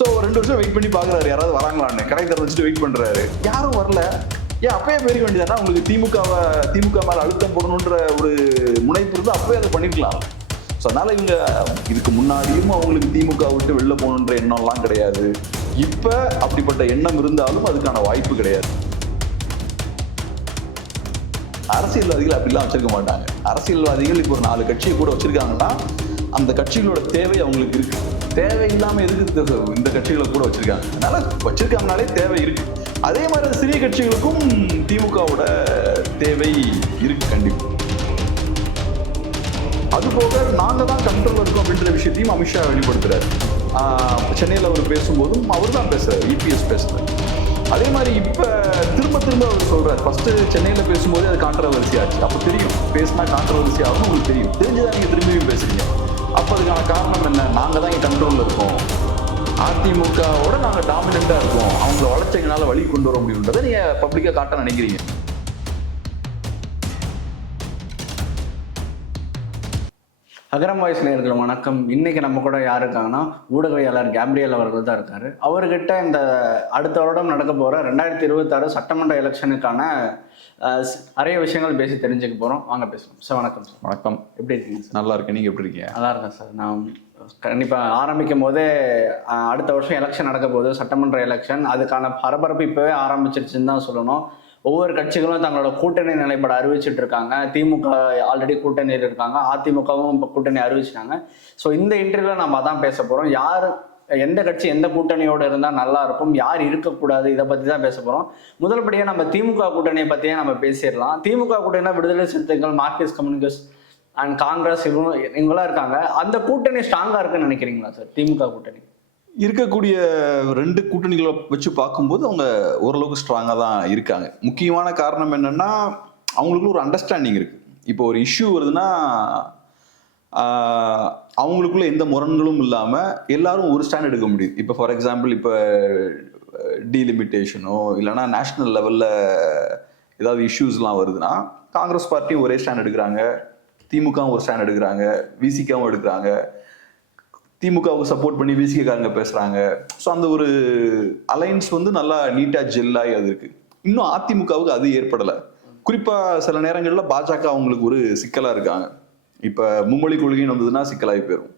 So ரெண்டு வருஷம் wait பண்ணி பார்க்குறாரு. யாராவது வராங்களான்னு. கடை திறந்து வச்சுட்டு வெயிட் பண்ணுறாரு யாரும் வரல. ஏன் அப்பயே போயிருக்க வேண்டியதானா உங்களுக்கு திமுகவை திமுக மேலே அழுத்தம் போடணுன்ற ஒரு முனைப்பு இருந்து அப்பவே அதை பண்ணிருக்கலாம். ஸோ அதனால இவங்க இதுக்கு முன்னாடியும் அவங்களுக்கு திமுக விட்டு வெளில போகணுன்ற எண்ணம்லாம் கிடையாது. இப்போ அப்படிப்பட்ட எண்ணம் இருந்தாலும் அதுக்கான வாய்ப்பு கிடையாது. அரசியல்வாதிகள் அப்படிலாம் வச்சிருக்க மாட்டாங்க. அரசியல்வாதிகள் இப்போ ஒரு நாலு கட்சியை கூட வச்சிருக்காங்கன்னா அந்த கட்சிகளோட தேவை அவங்களுக்கு இருக்குது தேவை இல்லாம எதுக்கு இந்த- இந்த கட்சிகளை கூட வச்சிருக்காங்க? அதனால வச்சிருக்காங்கனாலே தேவை இருக்கு. அதே மாதிரி சிறிய கட்சிகளுக்கும் திமுகவோட தேவை இருக்கு கண்டிப்பா. அதுபோக நாங்கள் தான் கண்ட்ரோல் இருக்கோம் அப்படின்ற விஷயத்தையும் அமித்ஷா வெளிப்படுத்துறாரு. ஆஹ் சென்னையில அவர் பேசும்போதும் அவர் தான் பேசுறாரு இபிஎஸ் பேசுறாரு. அதே மாதிரி இப்போ திரும்ப திரும்ப அவர் சொல்றாரு. ஃபர்ஸ்ட் சென்னையில் பேசும்போது அது கான்ட்ரவர்சி ஆச்சு. அப்போ தெரியும் பேசினா கான்ட்ரவர்சி ஆகும் உங்களுக்கு தெரியும். தெரிஞ்சுதான் நீங்க திரும்பியும் பேசுறீங்க. அப்போ அதுக்கான காரணம் என்ன? நாங்கள் தான் இங்கே கண்ட்ரோலில் இருக்கோம். அதிமுகவோட நாங்கள் டாமினண்ட்டாக இருக்கோம். அவங்கள வளர்ச்சிங்கனால வழி கொண்டு வர முடியுன்றதை நீங்கள் பப்ளிக்கா காட்ட நினைக்கிறீங்க. அகரம் வாய்ஸ் நேயர்கள் வணக்கம். இன்னைக்கு நம்ம கூட யார் இருக்காங்கன்னா ஊடகவியலாளர் கேப்ரியல் அவர்கள் தான் இருக்காரு. அவர்கிட்ட இந்த அடுத்த வருடம் நடக்க போற ரெண்டாயிரத்தி இருபத்தாறு சட்டமன்ற எலெக்ஷனுக்கான நிறைய விஷயங்கள் பேசி தெரிஞ்சுக்க போறோம். வாங்க பேசலாம் சார் வணக்கம் சார். வணக்கம். எப்படி இருக்கீங்க சார்? நல்லா இருக்கேன். நீங்க எப்படி இருக்கீங்க? நல்லா இருக்கேன் சார். நான் கண்டிப்பாக ஆரம்பிக்கும் போதே அடுத்த வருஷம் எலெக்ஷன் நடக்க போகுது. சட்டமன்ற எலெக்ஷன். அதுக்கான பரபரப்பு இப்போவே ஆரம்பிச்சிருச்சுன்னு தான் சொல்லணும். ஒவ்வொரு கட்சிகளும் தங்களோட கூட்டணி நிலைப்பாடு அறிவிச்சிட்டு இருக்காங்க திமுக ஆல்ரெடி கூட்டணியில் இருக்காங்க. அதிமுகவும் இப்போ கூட்டணி அறிவிச்சிட்டாங்க. ஸோ இந்த இன்டர்வியூல நம்ம அதான் பேச போகிறோம் யார் எந்த கட்சி எந்த கூட்டணியோட இருந்தால் நல்லா இருக்கும் யார் இருக்கக்கூடாது இதை பற்றி தான் பேச போகிறோம் முதல்படியாக நம்ம திமுக கூட்டணியை பற்றியே நம்ம பேசிடலாம். திமுக கூட்டணினா Viduthalai Chiruthaigal Marxist Communist and Congress இவங்க இவங்களாம் இருக்காங்க. அந்த கூட்டணி ஸ்ட்ராங்கா இருக்குன்னு நினைக்கிறீங்களா சார் திமுக கூட்டணி. இருக்கக்கூடிய ரெண்டு கூட்டணிகளை வச்சு பார்க்கும்போது அவங்க ஓரளவுக்கு ஸ்ட்ராங்காக தான் இருக்காங்க. முக்கியமான காரணம் என்னென்னா அவங்களுக்குள்ள ஒரு அண்டர்ஸ்டாண்டிங் இருக்குது இப்போ ஒரு இஷ்யூ வருதுன்னா அவங்களுக்குள்ள எந்த முரண்களும் இல்லாமல் எல்லாரும் ஒரு ஸ்டாண்ட் எடுக்க முடியுது இப்போ ஃபார் எக்ஸாம்பிள் இப்போ டீலிமிட்டேஷனோ இல்லைன்னா நேஷ்னல் லெவலில் ஏதாவது இஷ்யூஸ்லாம் வருதுன்னா காங்கிரஸ் பார்ட்டியும் ஒரே ஸ்டாண்ட் எடுக்கிறாங்க. திமுகவும் ஒரு ஸ்டாண்ட் எடுக்கிறாங்க. விசிக்காவும் எடுக்கிறாங்க. திமுகவுக்கு சப்போர்ட் பண்ணி விசிகாரங்க பேசுறாங்க. ஸோ அந்த ஒரு அலைன்ஸ் வந்து நல்லா நீட்டா ஜெல்லாகி அது இருக்கு. இன்னும் அதிமுகவுக்கு அது ஏற்படலை. குறிப்பா சில நேரங்களில் பாஜக அவங்களுக்கு ஒரு சிக்கலா இருக்காங்க. இப்ப மும்மொழி கொள்கைன்னு வந்ததுன்னா சிக்கலாகி போயிடும்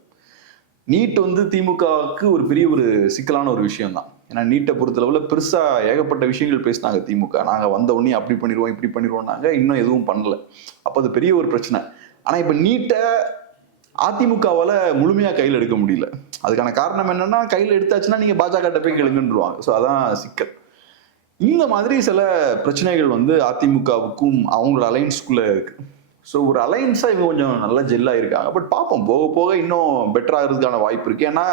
நீட் வந்து திமுகவுக்கு ஒரு பெரிய ஒரு சிக்கலான ஒரு விஷயம் தான் ஏன்னா நீட்டை பொறுத்தளவில் பெருசா ஏகப்பட்ட விஷயங்கள் பேசினாங்க திமுக. நாங்க வந்த உடனே அப்படி பண்ணிடுவோம் இப்படி பண்ணிடுவோம்னாங்க. இன்னும் எதுவும் பண்ணல. அப்போ அது பெரிய ஒரு பிரச்சனை. ஆனா இப்ப நீட்டை அதிமுகவால் முழுமையாக கையில் எடுக்க முடியல. அதுக்கான காரணம் என்னன்னா கையில் எடுத்தாச்சுன்னா நீங்கள் பாஜக போய் கேளுங்கன்றுவாங்க. ஸோ அதான் சிக்கல். இந்த மாதிரி சில பிரச்சனைகள் வந்து அதிமுகவுக்கும் அவங்களோட அலைன்ஸ்குள்ள இருக்குது ஸோ ஒரு அலையன்ஸாக இவங்க கொஞ்சம் நல்லா ஜெல்லாக இருக்காங்க பட் பார்ப்போம் போக போக இன்னும் பெட்டராகிறதுக்கான வாய்ப்பு இருக்குது ஏன்னா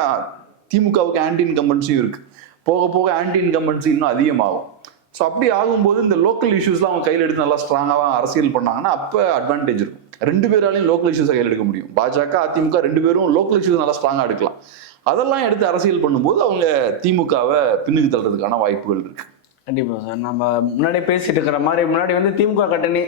திமுகவுக்கு ஆன்டி இன்கம்பன்சியும் இருக்குது போக போக ஆன்டி இன்கம்பன்சி இன்னும் அதிகமாகும். ஸோ அப்படி ஆகும்போது இந்த லோக்கல் இஷ்யூஸ்லாம் அவங்க கையில் எடுத்து நல்லா ஸ்ட்ராங்காக அரசியல் பண்ணாங்கன்னா அப்போ அட்வான்டேஜ் இருக்கும். ரெண்டு பேராலையும் லோக்கல் இஷ்யூஸை கையில் எடுக்க முடியும். பாஜக அதிமுக ரெண்டு பேரும் லோக்கல் இஷ்யூஸ் நல்லா ஸ்ட்ராங்காக எடுக்கலாம். அதெல்லாம் எடுத்து அரசியல் பண்ணும்போது அவங்க திமுகவை பின்னுக்கு தள்ளுறதுக்கான வாய்ப்புகள் இருக்கு. கண்டிப்பாக சார். நம்ம முன்னாடி பேசிட்டு இருக்கிற மாதிரி முன்னாடி வந்து திமுக கூட்டணி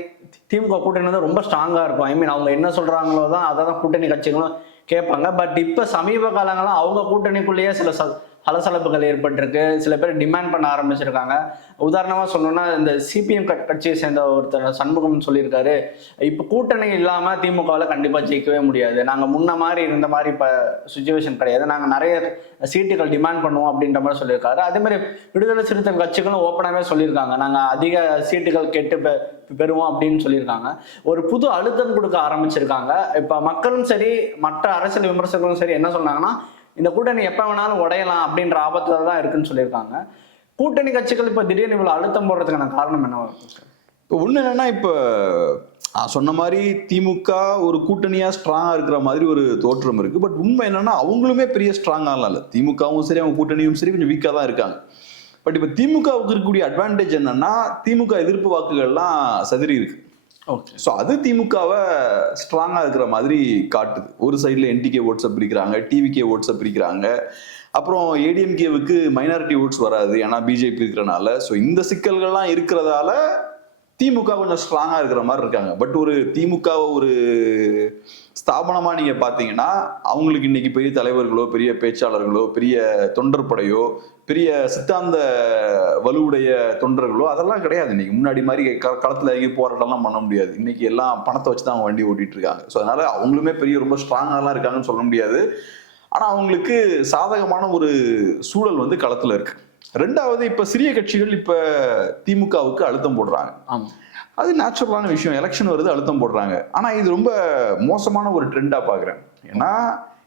திமுக கூட்டணி வந்து ரொம்ப ஸ்ட்ராங்காக இருக்கும். ஐ மீன் அவங்க என்ன சொல்கிறாங்களோ தான் அதை தான் கூட்டணி கட்சிகளும் கேட்பாங்க. பட் இப்போ சமீப காலங்களா அவங்க கூட்டணிக்குள்ளேயே சில ச சலசலப்புகள் ஏற்பட்டிருக்கு. சில பேர் டிமாண்ட் பண்ண ஆரம்பிச்சிருக்காங்க. உதாரணமாக சொல்லணும்னா இந்த சிபிஎம் கட்சியை சேர்ந்த ஒருத்தர் சண்முகம் சொல்லியிருக்காரு. இப்போ கூட்டணி இல்லாமல் திமுகவில் கண்டிப்பாக ஜெயிக்கவே முடியாது. நாங்கள் முன்ன மாதிரி இருந்த மாதிரி இப்போ சுச்சுவேஷன் கிடையாது. நாங்கள் நிறைய சீட்டுகள் டிமாண்ட் பண்ணுவோம் அப்படின்ற மாதிரி சொல்லியிருக்காரு. அதே மாதிரி விடுதலை சிறுத்தை கட்சிகளும் ஓப்பனாகவே சொல்லியிருக்காங்க. நாங்கள் அதிக சீட்டுகள் கெட்டு பெ- பெறுவோம் அப்படின்னு சொல்லியிருக்காங்க. ஒரு புது அழுத்தம் கொடுக்க ஆரம்பிச்சிருக்காங்க. இப்போ மக்களும் சரி மற்ற அரசியல் விமர்சகர்களும் சரி என்ன சொன்னாங்கன்னா இந்த கூட்டணி எப்போ வேணாலும் உடையலாம் அப்படின்ற ஆபத்தில் தான் இருக்குன்னு சொல்லியிருக்காங்க. கூட்டணி கட்சிகள் இப்போ திடீர்னு இவ்வளோ அழுத்தம் போடுறதுக்கான காரணம் என்னவா இருக்கும் இப்போ ஒன்று என்னன்னா இப்போ சொன்ன மாதிரி திமுக ஒரு கூட்டணியாக ஸ்ட்ராங்காக இருக்கிற மாதிரி ஒரு தோற்றம் இருக்கு. பட் உண்மை என்னன்னா அவங்களுமே பெரிய ஸ்ட்ராங்காகலாம் இல்லை. திமுகவும் சரி அவங்க கூட்டணியும் சரி கொஞ்சம் வீக்காக தான் இருக்காங்க. பட் இப்போ திமுகவுக்கு இருக்கக்கூடிய அட்வான்டேஜ் என்னன்னா திமுக எதிர்ப்பு வாக்குகள்லாம் சதுரி இருக்கு. ஸோ அது திமுகவை ஸ்ட்ராங்காக இருக்கிற மாதிரி காட்டுது. ஒரு சைடில் என்டிகே ஓட்ஸை பிரிக்கிறாங்க டிவிகே ஓட்ஸை பிரிக்கிறாங்க. அப்புறம் ஏடிஎம்கேவுக்கு மைனாரிட்டி ஓட்ஸ் வராது ஏன்னா பிஜேபி இருக்கிறனால. ஸோ இந்த சிக்கல்கள்லாம் இருக்கிறதால திமுக கொஞ்சம் ஸ்ட்ராங்கா இருக்கிற மாதிரி இருக்காங்க. பட் ஒரு திமுக ஒரு ஸ்தாபனமா நீங்க பாத்தீங்கன்னா அவங்களுக்கு இன்னைக்கு பெரிய தலைவர்களோ பெரிய பேச்சாளர்களோ பெரிய தொண்டர் படையோ பெரிய சித்தாந்த வலுவுடைய தொண்டர்களோ அதெல்லாம் கிடையாது. இன்னைக்கு முன்னாடி மாதிரி க- களத்துல இறங்கி போராட்டம்லாம் பண்ண முடியாது. இன்னைக்கு எல்லாம் பணத்தை வச்சு தான் அவங்க வண்டி ஓட்டிட்டு இருக்காங்க. ஸோ அதனால அவங்களுமே பெரிய ரொம்ப ஸ்ட்ராங்காலாம் இருக்காங்கன்னு சொல்ல முடியாது. ஆனா அவங்களுக்கு சாதகமான ஒரு சூழல் வந்து களத்துல இருக்கு. ரெண்டாவது இப்ப சிறிய கட்சிகள் இப்ப திமுகவுக்கு அழுத்தம் போடுறாங்க. அது நேச்சுரலான விஷயம். எலெக்ஷன் வருது அழுத்தம் போடுறாங்க. ஆனா இது ரொம்ப மோசமான ஒரு ட்ரெண்டா பாக்குறேன். ஏன்னா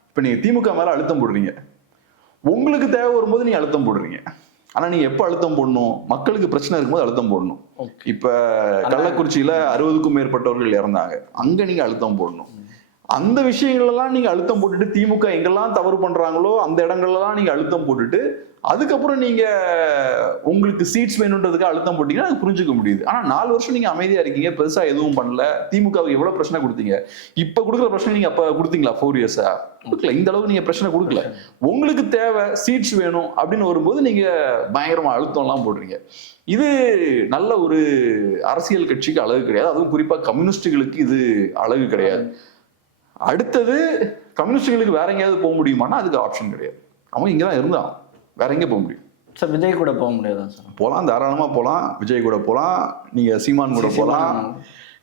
இப்ப நீங்க திமுக மேல அழுத்தம் போடுறீங்க. உங்களுக்கு தேவை வரும்போது நீங்க அழுத்தம் போடுறீங்க. ஆனா நீங்க எப்ப அழுத்தம் போடணும்? மக்களுக்கு பிரச்சனை இருக்கும்போது அழுத்தம் போடணும். இப்ப கள்ளக்குறிச்சியில அறுபதுக்கும் மேற்பட்டவர்கள் இறந்தாங்க. அங்க நீங்க அழுத்தம் போடணும். அந்த விஷயங்கள்லாம் நீங்கள் நீங்க அழுத்தம் போட்டுட்டு திமுக எங்கெல்லாம் தவறு பண்றாங்களோ அந்த இடங்கள்லாம் நீங்க அழுத்தம் போட்டுட்டு அதுக்கப்புறம் நீங்க உங்களுக்கு சீட்ஸ் வேணுன்றதுக்கு அழுத்தம் போட்டீங்கன்னா அது புரிஞ்சுக்க முடியுது. ஆனா நாலு வருஷம் நீங்க அமைதியா இருக்கீங்க பெருசா எதுவும் பண்ணல திமுகவுக்கு எவ்வளவு பிரச்சனை கொடுத்தீங்க? இப்ப கொடுக்குற பிரச்சனை நீங்க அப்ப கொடுத்தீங்களா ஃபோர் இயர்ஸா கொடுக்கல இந்த அளவுக்கு நீங்க பிரச்சனை கொடுக்கல. உங்களுக்கு தேவை சீட்ஸ் வேணும் அப்படின்னு வரும்போது நீங்க பயங்கரமா அழுத்தம் எல்லாம் போடுறீங்க. இது நல்ல ஒரு அரசியல் கட்சிக்கு அழகு கிடையாது. அதுவும் குறிப்பா கம்யூனிஸ்டுகளுக்கு இது அழகு கிடையாது. அடுத்தது கம்யூனிஸ்டுகளுக்கு வேற எங்கேயாவது போக முடியுமானா அதுக்கு ஆப்ஷன் கிடையாது. அவன் இங்கதான் இருந்தான். வேற எங்க போக முடியும். சார் விஜய் கூட போக முடியாதா சார்? போலாம் தாராளமா போலாம். விஜய் கூட போலாம். நீங்க சீமான் கூட போலாம்.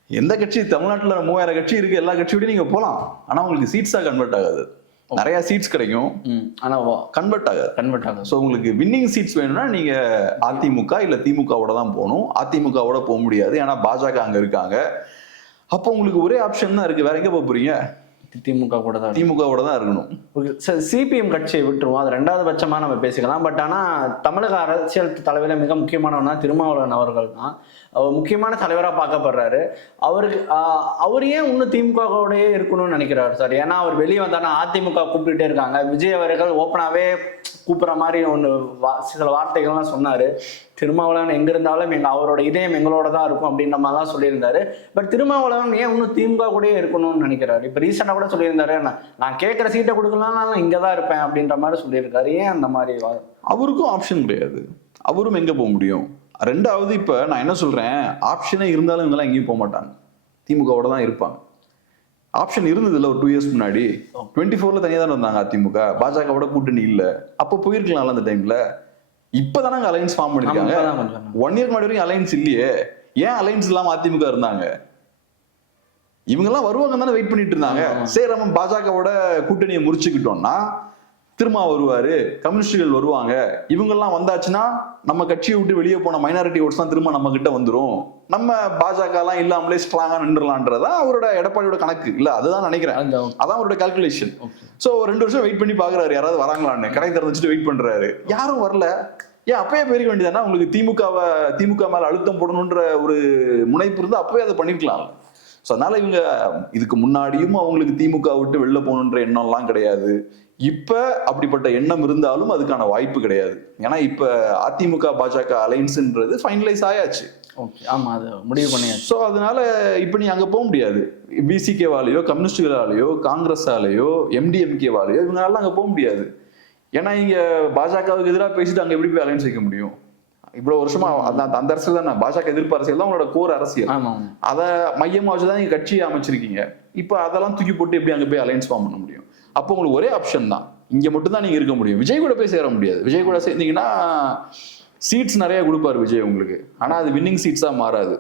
எந்த கட்சி? தமிழ்நாட்டுல மூவாயிரம் கட்சி இருக்கு. எல்லா கட்சியோடய நீங்க போலாம். ஆனா உங்களுக்கு சீட்ஸா கன்வெர்ட் ஆகாது. நிறைய சீட்ஸ் கிடைக்கும். ம். ஆனா கன்வெர்ட் ஆகாது. கன்வெர்ட் ஆகுது. ஸோ உங்களுக்கு வின்னிங் சீட்ஸ் வேணும்னா நீங்க அதிமுக இல்ல திமுகவோட தான் போகணும். அதிமுகவோட போக முடியாது. ஏன்னா பாஜக அங்க இருக்காங்க. அப்போ உங்களுக்கு ஒரே ஆப்ஷன் தான் இருக்கு. வேற எங்க போக போறீங்க? திமுக கூட தான் திமுகவோட தான் இருக்கணும். ஓகே சார் சிபிஎம் கட்சியை விட்டுருவோம். அது ரெண்டாவது பட்சமா நம்ம பேசிக்கலாம். பட் ஆனா தமிழக அரசியல் தலைவரில் மிக முக்கியமானவனா திருமாவளவன் அவர்கள் தான். முக்கியமான தலைவராக பார்க்கப்படுறாரு. அவருக்கு அவர் ஏன் இன்னும் திமுகவோடயே இருக்கணும்னு நினைக்கிறாரு சார்? ஏன்னா அவர் வெளியே வந்தானா அதிமுக கூப்பிட்டுட்டே இருக்காங்க. விஜய் அவர்கள் ஓப்பனாகவே கூப்பிட்ற மாதிரி ஒன்று வா சில வார்த்தைகள்லாம் சொன்னார். திருமாவளவன் எங்க இருந்தாலும் எங்க அவரோட இதயம் எங்களோட தான் இருக்கும் அப்படின்ற மாதிரிலாம் சொல்லியிருந்தாரு. பட் திருமாவளவன் ஏன் இன்னும் திமுக கூடயே இருக்கணும்னு நினைக்கிறாரு? இப்போ ரீசெண்டாக கூட சொல்லியிருந்தாரு நான் நான் கேட்குற சீட்டை கொடுக்கலாம் நான் இங்கே தான் இருப்பேன் அப்படின்ற மாதிரி சொல்லியிருக்காரு. ஏன் அந்த மாதிரி அவருக்கும் ஆப்ஷன் கிடையாது. அவரும் எங்கே போக முடியும்? ரெண்டாவது இப்ப நான் என்ன சொல்றேன்? ஆப்ஷனே இருந்தாலும் இவங்கெல்லாம் எங்கேயும் போக மாட்டாங்க. திமுகவோட தான் இருப்பாங்க. ஆப்ஷன் இருந்தது இல்ல ஒரு டூ இயர்ஸ் முன்னாடி. டுவெண்ட்டி ஃபோர்ல தனியா தான் இருந்தாங்க அதிமுக. பாஜகவோட கூட்டணி இல்ல. அப்போ போயிருக்கலாம்ல அந்த டைம்ல இப்பதானே அங்க அலைன்ஸ் ஃபார்ம் கொஞ்சம் ஒன் இயர் முன்னாடி வரைக்கும் அலைன்ஸ் இல்லையே. ஏன் அலைன்ஸ் இல்லாம அதிமுக இருந்தாங்க? இவங்க எல்லாம் வருவாங்க தானே வெயிட் பண்ணிட்டு இருந்தாங்க. சரி நம்ம பாஜகவோட கூட்டணியை முறிச்சுக்கிட்டோம்னா திரும்ப வருவாரு. கம்யூனிஸ்டுகள் வருவாங்க. இவங்கெல்லாம் வந்தாச்சுன்னா நம்ம கட்சியை விட்டு வெளியே போன மைனாரிட்டி ஓட்ஸ் தான் திரும்ப நம்ம கிட்ட வந்துரும். நம்ம பாஜக எல்லாம் இல்லாமலே ஸ்ட்ராங்கா நின்றுலான்றதா அவரோட எடப்பாடியோட கணக்கு. இல்ல அதுதான் நினைக்கிறேன். அதான் அவரோட கால்குலேஷன் சோ ரெண்டு வருஷம் வெயிட் பண்ணி பாக்குறாரு. யாராவது வராங்களான்னு. கடை திறந்து வச்சுட்டு வெயிட் பண்றாரு. யாரும் வரல. ஏன் அப்பயே போயிருக்க வேண்டியதானே உங்களுக்கு திமுகவை திமுக மேல அழுத்தம் போடணுன்ற ஒரு முனைப்பு இருந்து அப்பவே அதை பண்ணிருக்கலாம். ஸோ அதனால இவங்க இதுக்கு முன்னாடியும் அவங்களுக்கு திமுக விட்டு வெளில போகணுன்ற எண்ணம்லாம் கிடையாது. இப்ப அப்படிப்பட்ட எண்ணம் இருந்தாலும் அதுக்கான வாய்ப்பு கிடையாது. ஏன்னா இப்ப அதிமுக பாஜக அலைன்ஸ்ன்றது ஃபைனலைஸ் ஆயாச்சு. ஓகே ஆமா அது முடிவு பண்ணியாச்சு. ஸோ அதனால இப்போ நீ அங்கே போக முடியாது. பிசிகேவாலேயோ கம்யூனிஸ்டுகளாலேயோ காங்கிரஸாலேயோ எம்டிஎம்கேவாலேயோ இவங்களால அங்கே போக முடியாது. ஏன்னா இங்க பாஜகவுக்கு எதிராக பேசிட்டு அங்கே எப்படி போய் அலைன்ஸ் வைக்க முடியும்? இவ்வளவு வருஷமா அந்த அந்த- அரசியல் தானே? பாஜக எதிர்ப்பு அரசியல் தான் உங்களோட கோர் அரசியல். அதை மையமா வச்சு தான் நீங்க கட்சியை அமைச்சிருக்கீங்க. இப்போ அதெல்லாம் தூக்கி போட்டு எப்படி அங்கே போய் அலைன்ஸ் ஃபார்ம் பண்ண முடியும்? அப்போ உங்களுக்கு ஒரே ஆப்ஷன் தான். இங்க மட்டும் தான் நீங்க இருக்க முடியும். விஜய் கூட போய் சேர முடியாது. விஜய் கூட சேர்ந்தீங்கன்னா சீட்ஸ் நிறைய கொடுப்பாரு விஜய் உங்களுக்கு. ஆனா அது வின்னிங் சீட்ஸா மாறாது.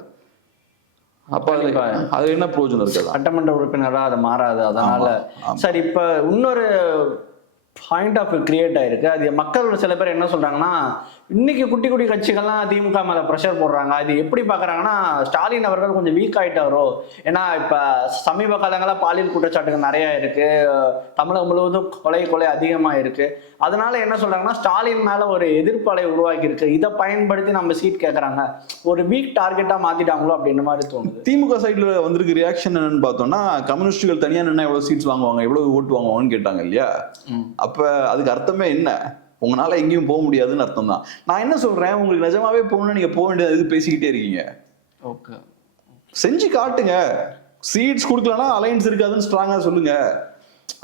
அப்ப கண்டிப்பா. அது என்ன பிரயோஜனம் இருக்காது சட்டமன்ற உறுப்பினரா அது மாறாது. அதனால. சரி இப்ப இன்னொரு பாயிண்ட் ஆஃப் கிரியேட் ஆயிருக்கு. அது மக்கள் சில பேர் என்ன சொல்றாங்கன்னா இன்னைக்கு குட்டி குட்டி கட்சிகள்லாம் திமுக மேல ப்ரெஷர் போடுறாங்க. அது எப்படி பாக்குறாங்கன்னா ஸ்டாலின் அவர்கள் கொஞ்சம் வீக் ஆயிட்டாரோ? ஏன்னா இப்ப சமீப காலங்களா பாலியல் குற்றச்சாட்டுகள் நிறைய இருக்கு. தமிழகம் முழுவதும் கொலை கொலை அதிகமா இருக்கு. அதனால என்ன சொல்றாங்கன்னா ஸ்டாலின் மேல ஒரு எதிர்ப்பு அலை உருவாக்கி இருக்கு இதை பயன்படுத்தி நம்ம சீட் கேக்குறாங்க. ஒரு வீக் டார்கெட்டா மாத்திட்டாங்களோ அப்படின்ற மாதிரி தோணுது. திமுக சைடுல வந்திருக்க ரியாக்ஷன் என்னன்னு பார்த்தோம்னா கம்யூனிஸ்டுகள் தனியா நின்னா எவ்வளவு சீட்ஸ் வாங்குவாங்க எவ்வளவு ஓட்டு வாங்குவாங்கன்னு கேட்டாங்க இல்லையா. அப்ப அதுக்கு அர்த்தமே என்ன? உங்களால எங்கேயும் போக முடியாதுன்னு அர்த்தம் தான். நான் என்ன சொல்றேன்? உங்களுக்கு நிஜமாவே போகணும்னு நீங்க போக வேண்டியது எதுக்கு பேசிக்கிட்டே இருக்கீங்க? ஓகே செஞ்சு காட்டுங்க. சீட்ஸ் கொடுக்கலனா அலைன்ஸ் இருக்காதுன்னு ஸ்ட்ராங்கா சொல்லுங்க.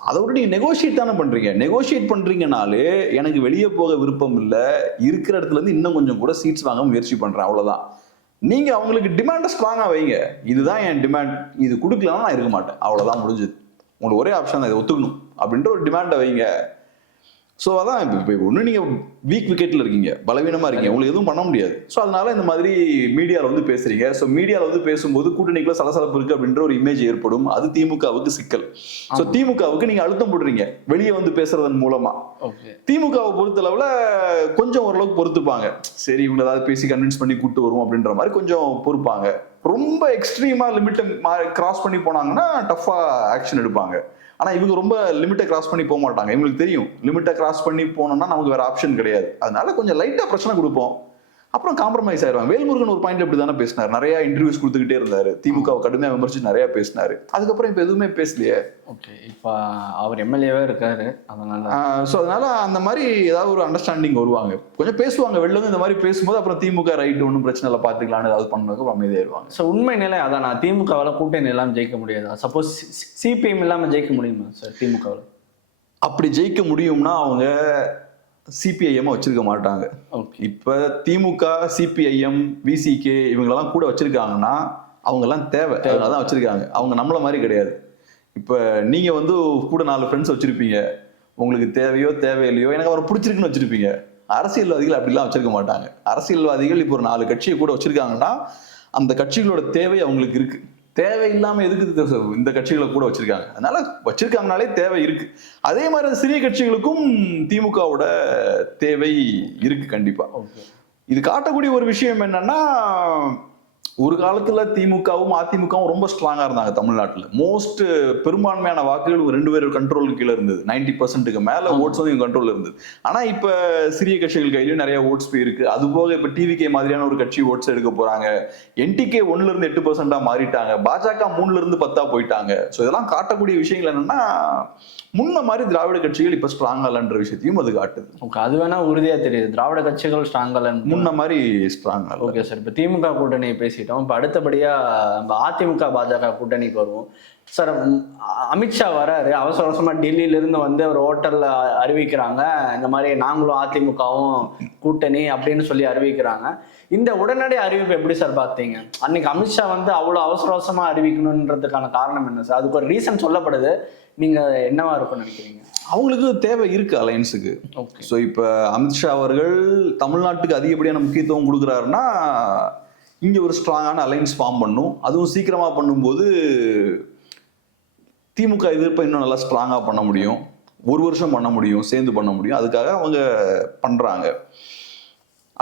அதோட விட்டு நீங்க நெகோஷியேட் தானே பண்றீங்க. நெகோஷியேட் பண்றீங்கனாலே எனக்கு வெளியே போக விருப்பம் இல்லை. இருக்கிற இடத்துல இருந்து இன்னும் கொஞ்சம் கூட சீட்ஸ் வாங்க முயற்சி பண்றேன் அவ்வளவுதான். நீங்க அவங்களுக்கு டிமாண்டை ஸ்ட்ராங்கா வைங்க. இதுதான் என் டிமாண்ட் இது கொடுக்கலன்னா நான் இருக்க மாட்டேன். அவ்வளவுதான் முடிஞ்சது. உங்களுக்கு ஒரே ஆப்ஷன் தான் இதை ஒத்துக்கணும். அப்படின்ற ஒரு டிமாண்டை வைங்க. ஸோ அதான் இப்போ ஒன்று நீங்கள் வீக் விக்கெட்டில் இருக்கீங்க பலவீனமாக இருக்கீங்க உங்களுக்கு எதுவும் பண்ண முடியாது. ஸோ அதனால இந்த மாதிரி மீடியாவில் வந்து பேசுறீங்க. ஸோ மீடியாவில் வந்து பேசும்போது கூட்டணிக்குள்ள சலசலப்பு இருக்கு அப்படின்ற ஒரு இமேஜ் ஏற்படும். அது திமுகவுக்கு சிக்கல். ஸோ திமுகவுக்கு நீங்கள் அழுத்தம் போடுறீங்க வெளியே வந்து பேசுறதன் மூலமா. ஓகே. திமுகவை பொறுத்தளவுல கொஞ்சம் ஓரளவுக்கு பொறுத்துப்பாங்க. சரி இவங்க ஏதாவது பேசி கன்வின்ஸ் பண்ணி கூட்டு வருவோம் அப்படின்ற மாதிரி கொஞ்சம் பொறுப்பாங்க. ரொம்ப எக்ஸ்ட்ரீமா லிமிட்டை கிராஸ் பண்ணி போனாங்கன்னா டஃபா ஆக்ஷன் எடுப்பாங்க. ஆனால் இவங்க ரொம்ப லிமிட்டை கிராஸ் பண்ணி போக மாட்டாங்க இவங்களுக்கு தெரியும். லிமிட்டை கிராஸ் பண்ணி போனோம்னா நமக்கு வேற ஆப்ஷன் கிடையாது. அதனால கொஞ்சம் லைட்டாக பிரச்சனை கொடுப்போம். அப்புறம் காம்ப்ரமைஸ் ஆயிடுவாங்க. வேல்முருகன் ஒரு பாயிண்ட் இப்படி தானே பேசினார். நிறைய இன்டர்வியூஸ் கொடுத்துக்கிட்டே இருந்தாரு. திமுக வை கடுமையா விமர்சிச்சு நிறைய பேசினாரு. அதுக்கப்புறம் இப்ப எதுவுமே பேசலையே. ஓகே இப்போ அவர் எம்எல்ஏவே இருக்காரு. அதனால ஸோ அதனால அந்த மாதிரி ஏதாவது ஒரு அண்டர்ஸ்டாண்டிங் வருவாங்க. கொஞ்சம் பேசுவாங்க. வெளில இந்த மாதிரி பேசும்போது அப்புறம் திமுக ரைட் ஒன்றும் பிரச்சனை இல்லை. பார்த்துக்கலாம்னு ஏதாவது பண்ணதுக்கு அமைதியாயிருவாங்க ஸோ உண்மை நிலை அதான். நான் திமுகவில் கூட்டணி இல்லாமல் ஜெயிக்க முடியாதா? சப்போஸ் சிபிஎம் இல்லாமல் ஜெயிக்க முடியுமா சார் திமுகவில்? அப்படி ஜெயிக்க முடியும்னா அவங்க சிபிஐஎம் வச்சிருக்க மாட்டாங்க. இப்ப திமுக சிபிஐஎம் விசிகே இவங்களெல்லாம் கூட வச்சிருக்காங்கன்னா அவங்கெல்லாம் தேவை. அதனால வச்சிருக்காங்க. அவங்க நம்மள மாதிரி கிடையாது. இப்ப நீங்க வந்து கூட நாலு ஃப்ரெண்ட்ஸ் வச்சிருப்பீங்க. உங்களுக்கு தேவையோ தேவையில்லையோ எனக்கு அவரை பிடிச்சிருக்குன்னு வச்சிருப்பீங்க. அரசியல்வாதிகள் அப்படிலாம் வச்சிருக்க மாட்டாங்க. அரசியல்வாதிகள் இப்போ ஒரு நாலு கட்சியை கூட வச்சிருக்காங்கன்னா அந்த கட்சிகளோட தேவை அவங்களுக்கு இருக்கு. தேவையில்லாம எதுக்கு இந்த கட்சிகளை கூட வச்சிருக்காங்க. அதனால வச்சிருக்காங்கனாலே தேவை இருக்கு. அதே மாதிரி சிறிய கட்சிகளுக்கும் திமுகவோட தேவை இருக்கு கண்டிப்பா. இது காட்டக்கூடிய ஒரு விஷயம் என்னன்னா ஒரு காலத்துல திமுகவும் அதிமுகவும் ரொம்ப ஸ்ட்ராங்கா இருந்தாங்க தமிழ்நாட்டுல. மோஸ்ட் பெரும்பான்மையான வாக்குகள் ரெண்டு பேர் கண்ட்ரோலுக்கு கீழே இருந்தது. நைன்டி பர்சன்ட்டுக்கு மேல ஓட்ஸ் வந்து கண்ட்ரோல் இருந்தது. ஆனா இப்ப சிறிய கட்சிகள் கையிலயும் நிறைய ஓட்ஸ் போயிருக்கு அது போக இப்ப டிவிகே மாதிரியான ஒரு கட்சி ஓட்ஸ் எடுக்க போறாங்க. என்டிகே ஒன்னுல இருந்து எட்டு பர்சன்டா மாறிட்டாங்க. பாஜக மூணுல இருந்து பத்தா போயிட்டாங்க. ஸோ இதெல்லாம் காட்டக்கூடிய விஷயங்கள் என்னன்னா முன்ன மாதிரி திராவிட கட்சிகள் இப்ப ஸ்ட்ராங்கா இல்லைன்ற விஷயத்தையும் அது காட்டுது. ஓகே அது வேணா உறுதியா தெரியுது. திராவிட கட்சிகள் ஸ்ட்ராங்கல் முன்ன மாதிரி ஸ்ட்ராங்கா இல்லை ஓகே சார் இப்போ திமுக கூட்டணி பேசிட்டோம். இப்போ அடுத்தபடியா நம்ம அதிமுக பாஜக கூட்டணிக்கு வருவோம். சார் அமித்ஷா வராரு. அவசர அவசரமா டெல்லியில இருந்து வந்து ஒரு ஹோட்டல்ல அறிவிக்கிறாங்க. இந்த மாதிரி நாங்களும் அதிமுகவும் கூட்டணி அப்படின்னு சொல்லி அறிவிக்கிறாங்க. இந்த உடனடி அறிவிப்பு எப்படி சார் பார்த்தீங்க அன்னைக்கு அமித்ஷா வந்து அவ்வளோ அவசர அவசரமா அறிவிக்கணுன்றதுக்கான காரணம் என்ன சார்? அதுக்கு ஒரு ரீசன் சொல்லப்படுது. நீங்க என்னவா இருக்கும்னு நினைக்கிறீங்க? அவங்களுக்கு தேவை இருக்கு அலையன்ஸுக்கு ஓகே ஸோ இப்போ அமித்ஷா அவர்கள் தமிழ்நாட்டுக்கு அதிகப்படியான முக்கியத்துவம் கொடுக்குறாருன்னா இங்கே ஒரு ஸ்ட்ராங்கான அலைன்ஸ் ஃபார்ம் பண்ணும். அதுவும் சீக்கிரமாக பண்ணும்போது திமுக எதிர்ப்பை இன்னும் நல்லா ஸ்ட்ராங்காக பண்ண முடியும். ஒரு வருஷம் பண்ண முடியும் சேர்ந்து பண்ண முடியும். அதுக்காக அவங்க பண்ணுறாங்க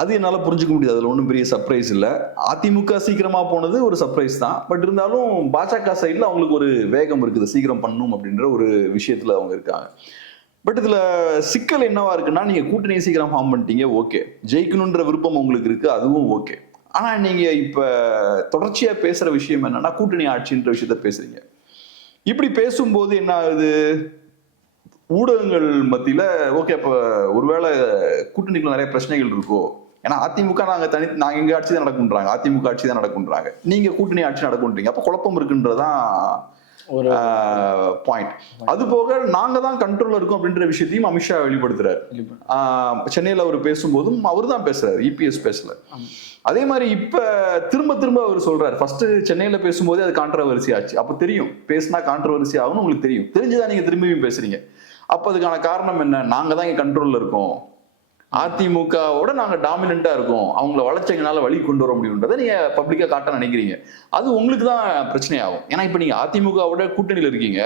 அது என்னால் புரிஞ்சுக்க முடியாது. அதில் ஒன்றும் பெரிய சர்ப்ரைஸ் இல்லை. அதிமுக சீக்கிரமாக போனது ஒரு சர்ப்ரைஸ் தான். பட் இருந்தாலும் பாஜக சைடில் அவங்களுக்கு ஒரு வேகம் இருக்குது. சீக்கிரம் பண்ணணும் அப்படின்ற ஒரு விஷயத்தில் அவங்க இருக்காங்க. பட் இதில் சிக்கல் என்னவா இருக்குன்னா நீங்கள் கூட்டணியை சீக்கிரம் ஃபார்ம் பண்ணிட்டீங்க ஓகே ஜெயிக்கணுன்ற விருப்பம் உங்களுக்கு இருக்குது அதுவும் ஓகே ஆனால் நீங்கள் இப்போ தொடர்ச்சியாக பேசுகிற விஷயம் என்னென்னா கூட்டணி ஆட்சின்ற விஷயத்த பேசுகிறீங்க இப்படி பேசும்போது என்ன ஆகுது? ஊடகங்கள் மத்தியில ஓகே அப்ப ஒருவேளை கூட்டணிக்குள்ள நிறைய பிரச்சனைகள் இருக்கோ? ஏன்னா அதிமுக நாங்க தனி நாங்க எங்க ஆட்சி தான் நடக்குன்றாங்க அதிமுக ஆட்சி தான் நடக்குன்றாங்க நீங்க கூட்டணி ஆட்சி நடக்குன்றீங்க அப்ப குழப்பம் இருக்குன்றதான் ஒரு பாயிண்ட் அது போக நாங்க தான் கண்ட்ரோல்ல இருக்கோம் அப்படின்ற விஷயத்தையும் அமித்ஷா வெளிப்படுத்துறாரு. சென்னையில அவர் பேசும்போதும் அவர் தான் பேசுறாரு. இபிஎஸ் பேசல. அதே மாதிரி இப்ப திரும்ப திரும்ப அவர் சொல்றாரு. ஃபர்ஸ்ட் சென்னையில பேசும்போதே அது கான்ட்ரவர்சி ஆச்சு. அப்ப தெரியும். பேசினா கான்ட்ரவர்சி ஆகும்னு உங்களுக்கு தெரியும். தெரிஞ்சுதான் நீங்க திரும்பியும் பேசுறீங்க. அப்ப அதுக்கான காரணம் என்ன? நாங்க தான் இங்க கண்ட்ரோல்ல இருக்கோம். அதிமுகவோட நாங்க டாமினண்டா இருக்கோம். அவங்கள வளர்ச்சிங்கனால வழி கொண்டு வர முடியுன்றதை நீங்க பப்ளிக்கா காட்ட நினைக்கிறீங்க. அது உங்களுக்கு தான் பிரச்சனையாகும். ஏன்னா இப்ப நீங்க அதிமுகவோட கூட்டணியில இருக்கீங்க.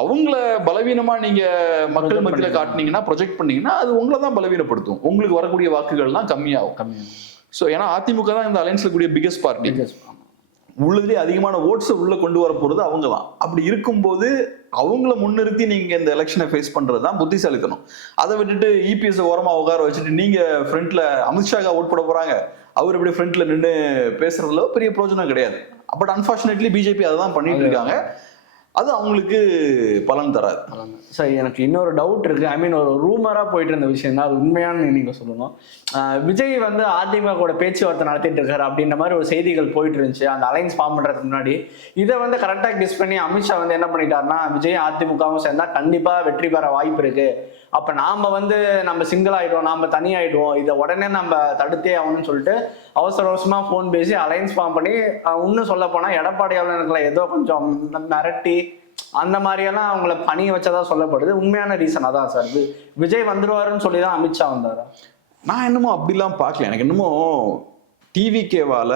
அவங்கள பலவீனமா நீங்க மக்கள் மத்தியில. காட்டுனீங்கன்னா ப்ரொஜெக்ட் பண்ணீங்கன்னா அது உங்களை தான் பலவீனப்படுத்தும். உங்களுக்கு வரக்கூடிய வாக்குகள்லாம் கம்மியாகும். கம்மி ஸோ ஏன்னா அதிமுக தான் இந்த அலைன்ஸ்ல கூடிய பிகஸ்ட் பார்ட்டி உள்ளதுலேயே அதிகமான ஓட்ஸை உள்ள கொண்டு வர போறது அவங்க தான். அப்படி இருக்கும்போது அவங்கள முன்னிறுத்தி நீங்க இந்த எலெக்ஷனை ஃபேஸ் பண்றது தான் புத்திசாலித்தனம். அதை விட்டுட்டு இபிஎஸ் ஓரமா உட்கார வச்சுட்டு நீங்க ஃப்ரண்ட்ல அமித்ஷாக்கா ஓட் போட போறாங்க. அவர் இப்படி ஃப்ரண்ட்ல நின்று பேசுறதுல பெரிய பிரயோஜனம் கிடையாது. பட் அன்பார்ச்சுனேட்லி பிஜேபி அதை தான் பண்ணிட்டு இருக்காங்க. அது அவங்களுக்கு பலன் தராது. சார் எனக்கு இன்னொரு டவுட் இருக்கு. ஐ மீன் ஒரு ரூமரா போயிட்டு இருந்த விஷயம் தான் அது உண்மையான நீங்க சொல்லணும். விஜய் வந்து அதிமுக கூட பேச்சுவார்த்தை நடத்திட்டு இருக்காரு அப்படின்ற மாதிரி ஒரு செய்திகள் போயிட்டு இருந்துச்சு. அந்த அலைன்ஸ் ஃபார்ம் பண்றதுக்கு முன்னாடி. இதை வந்து கரெக்டாக கிஸ் பண்ணி அமித்ஷா வந்து என்ன பண்ணிட்டாருன்னா விஜய் அதிமுகவும் சேர்ந்தா கண்டிப்பா வெற்றி பெற வாய்ப்பு இருக்கு. அப்ப நாம வந்து நம்ம சிங்கிள் ஆயிடுவோம் நாம தனி ஆயிடுவோம். இதை உடனே நம்ம தடுத்தே ஆகணும்னு சொல்லிட்டு அவசர அவசரமா ஃபோன் பேசி அலைன்ஸ் ஃபார்ம் பண்ணி இன்னும் சொல்ல போனா எடப்பாடி அவர்களை ஏதோ கொஞ்சம் மிரட்டி அந்த மாதிரியெல்லாம் அவங்கள பணிய வச்சதா சொல்லப்படுது. உண்மையான ரீசன் அதான் சார் இது விஜய் வந்துருவாருன்னு சொல்லி தான் அமித்ஷா வந்தாரா. நான் என்னமோ அப்படிலாம் பார்க்கல. எனக்கு என்னமோ டிவிகேவால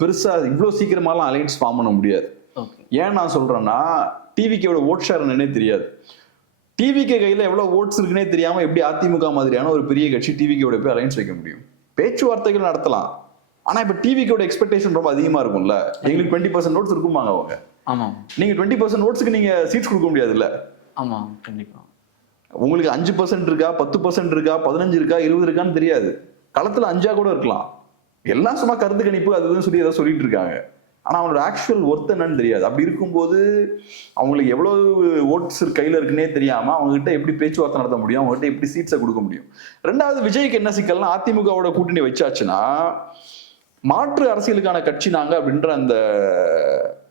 பெருசா இவ்வளோ சீக்கிரமாலாம் அலைன்ஸ் ஃபார்ம் பண்ண முடியாது. ஏன் நான் சொல்றேன்னா டிவிக்கேவோட ஓட் ஷேர் என்னன்னே தெரியாது. டிவிகே கையில எவ்வளவு ஓட்ஸ் இருக்குன்னே தெரியாம எப்படி அதிமுக மாதிரியான ஒரு பெரிய கட்சி டிவிக்கேவோட போய் அலைன்ஸ் வைக்க முடியும்? பேச்சுவார்த்தைகள் நடத்தலாம். ஆனா இப்ப டிவிக்கோட எக்ஸ்பெக்டேஷன் ரொம்ப அதிகமா இருக்கும்ல? எங்களுக்கு டுவெண்ட்டி பர்சன்ட் ஓட்ஸ் இருக்குமாங்க அவங்க. ஆமாம் நீங்க டுவெண்ட்டி பர்சன்ட் ஓட்ஸுக்கு நீங்க சீட்ஸ் கொடுக்க முடியாதுல்ல? ஆமாம் கண்டிப்பா. உங்களுக்கு அஞ்சு பர்சன்ட் இருக்கா பத்து பர்சன்ட் இருக்கா பதினஞ்சு இருக்கா இருபது இருக்கான்னு தெரியாது. களத்துல அஞ்சா கூட இருக்கலாம். எல்லாம் சும்மா கருத்து கணிப்பு அது இதுன்னு சொல்லி ஏதோ சொல்லிட்டு இருக்காங்க. ஆனா அவனோட ஆக்சுவல் ஒர்த் என்னன்னு தெரியாது. அப்படி இருக்கும்போது அவங்களுக்கு எவ்வளவு ஓட்ஸ் கையில இருக்குன்னே தெரியாம அவங்க கிட்ட எப்படி பேச்சுவார்த்தை நடத்த முடியும்? அவங்க கிட்ட எப்படி சீட்ஸை கொடுக்க முடியும்? ரெண்டாவது விஜய்க்கு என்ன சிக்கல்னா அதிமுகவோட கூட்டணி வச்சாச்சுன்னா மாற்று அரசியலுக்கான கட்சி நாங்க அப்படின்ற அந்த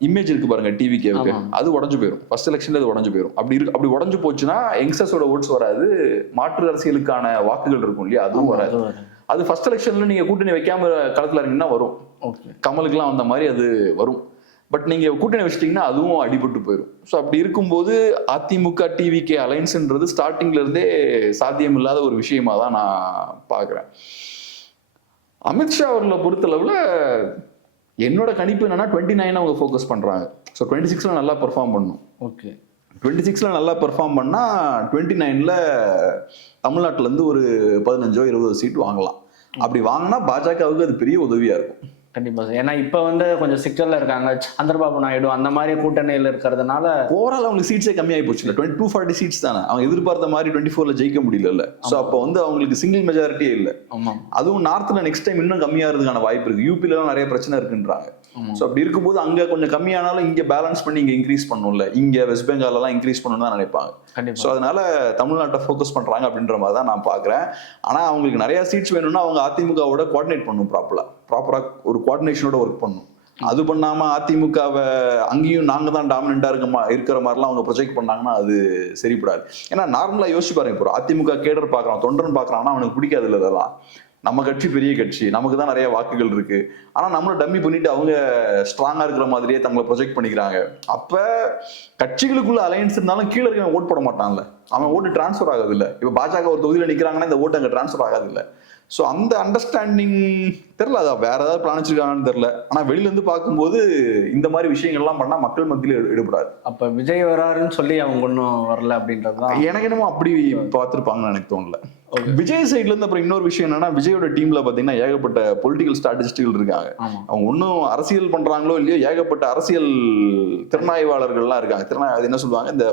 இமேஜ் இருக்கு பாருங்க டிவிகேவுக்கு ஆமா. அது உடஞ்சு போயிடும் ஃபர்ஸ்ட் எலெக்ஷன்ல அது உடஞ்சு போயிடும் அப்படி இருக்கு அப்படி உடஞ்சு போச்சுன்னா யங்ஸ்டர்ஸோட ஓட்ஸ் வராது. மாற்று அரசியலுக்கான வாக்குகள் இருக்கும் இல்லையா? அதுவும் வராது. அது ஃபர்ஸ்ட் எலெக்ஷன்ல நீங்க கூட்டணி வைக்காம களத்துல இறங்கினா வரும். ஓகே கமலுக்குலாம் வந்த மாதிரி அது வரும். பட் நீங்க கூட்டணி வச்சிட்டீங்கன்னா அதுவும் அடிபட்டு போயிடும் ஸோ அப்படி இருக்கும்போது அதிமுக டிவிகே அலைன்ஸ்ன்றது ஸ்டார்டிங்ல இருந்தே சாத்தியம் இல்லாத ஒரு விஷயமா தான் நான் பார்க்குறேன். அமித்ஷா அவர்களை பொறுத்தளவுல என்னோட கணிப்பு என்னன்னா டுவெண்ட்டி நைன் அவங்க ஃபோக்கஸ் பண்றாங்க. ஸோ டுவெண்ட்டி சிக்ஸ்ல நல்லா பெர்ஃபார்ம் பண்ணும். ஓகே டுவெண்ட்டி சிக்ஸில் நல்லா பெர்ஃபார்ம் பண்ணால் டுவெண்ட்டி நைனில் தமிழ்நாட்டிலேருந்து ஒரு பதினஞ்சோ இருபது சீட் வாங்கலாம். அப்படி வாங்கினா பாஜகவுக்கு அது பெரிய உதவியாக இருக்கும். கண்டிப்பா சார். ஏன்னா இப்ப வந்து கொஞ்சம் சிக்கல்ல இருக்காங்க. சந்திரபாபு நாயுடு அந்த மாதிரி கூட்டணியில் இருக்கிறதுனால ஓவரால் அவங்களுக்கு சீட்ஸே கம்மியாகி போச்சு இல்லை. டூ ஃபார்ட்டி சீட்ஸ் தானே. அவங்க எதிர்பார்த்த மாதிரி டுவெண்ட்டி ஃபோரில் ஜெயிக்க முடியல ஸோ அப்போ வந்து அவங்களுக்கு சிங்கிள் மெஜாரிட்டியே இல்லை. ஆமாம் அதுவும் நார்த்தில் நெக்ஸ்ட் டைம் இன்னும் கம்மியாகிறதுக்கான வாய்ப்பு இருக்குது யூபிலலாம் நிறைய பிரச்சனை இருக்குன்றாங்க. ஸோ அப்படி இருக்கும்போது அங்கே கொஞ்சம் கம்மியானாலும் இங்கே பேலன்ஸ் பண்ணி இங்கே இன்க்ரீஸ் பண்ணணும்ல இங்கே வெஸ்ட் பெங்காலெல்லாம் இன்க்ரீஸ் பண்ணணும்னு தான் நினைப்பாங்க. ஸோ அதனால தமிழ்நாட்டை ஃபோக்கஸ் பண்றாங்க அப்படின்ற மாதிரி தான் நான் பார்க்குறேன். ஆனால் அவங்களுக்கு நிறைய சீட்ஸ் வேணும்னா அவங்க அதிமுகவோட கோஆர்டினேட் பண்ணணும் ப்ராப்பராக ப்ராப்பராக ஒரு கோஆர்டினேஷனோட ஒர்க் பண்ணணும் அது பண்ணாம அதிமுகவை அங்கேயும் நாங்க தான் டாமினண்டா இருக்க இருக்கிற மாதிரிலாம் அவங்க ப்ரொஜெக்ட் பண்ணாங்கன்னா அது சரிப்படாது. ஏன்னா நார்மலா யோசிச்சு பாருங்க இப்போ அதிமுக கேடர் பார்க்கறான் தொண்டன் பார்க்கறான்னா அவனுக்கு பிடிக்காது இல்லை அதெல்லாம் நம்ம கட்சி பெரிய கட்சி. நமக்கு தான் நிறைய வாக்குகள் இருக்கு. ஆனா நம்மள டம்மி பண்ணிட்டு அவங்க ஸ்ட்ராங்கா இருக்கிற மாதிரியே தங்களை ப்ரொஜெக்ட் பண்ணிக்கிறாங்க. அப்ப கட்சிகளுக்குள்ள அலையன்ஸ் இருந்தாலும் கீழே இருக்கவன் ஓட் போட மாட்டான்ல. அவன் ஓட்டு டிரான்ஸ்ஃபர் ஆகாது இல்ல இப்ப பாஜக ஒரு தொகுதியில நிக்கிறாங்கன்னா இந்த ஓட்டு அங்க டிரான்ஸ்ஃபர் ஆகாது இல்ல ஸோ அந்த அண்டர்ஸ்டாண்டிங் தெரில அதான் வேற ஏதாவது பிளான் வச்சிருக்காங்கன்னு தெரில ஆனா வெளியில இருந்து பார்க்கும்போது இந்த மாதிரி விஷயங்கள்லாம் பண்ணா மக்கள் மத்தியில ஈடு- ஈடுபடாது. அப்ப விஜய் வராருன்னு சொல்லி அவங்க ஒன்றும் வரல அப்படின்றதுதான். எனக்கு என்னமோ அப்படி பார்த்துருப்பாங்கன்னு எனக்கு தோணல. விஜய் சைட்ல இருந்து அப்புறம் இன்னொரு விஷயம் என்னன்னா விஜயோட டீம்ல பாத்தீங்கன்னா ஏகப்பட்ட பொலிட்டிக்கல் ஸ்ட்ராட்டஜிஸ்டுகள் இருக்காங்க. அவங்க ஒன்றும் அரசியல் பண்றாங்களோ இல்லையோ ஏகப்பட்ட அரசியல் திறனாய்வாளர்கள்லாம் இருக்காங்க. திறனாய் அது என்ன சொல்லுவாங்க? இந்த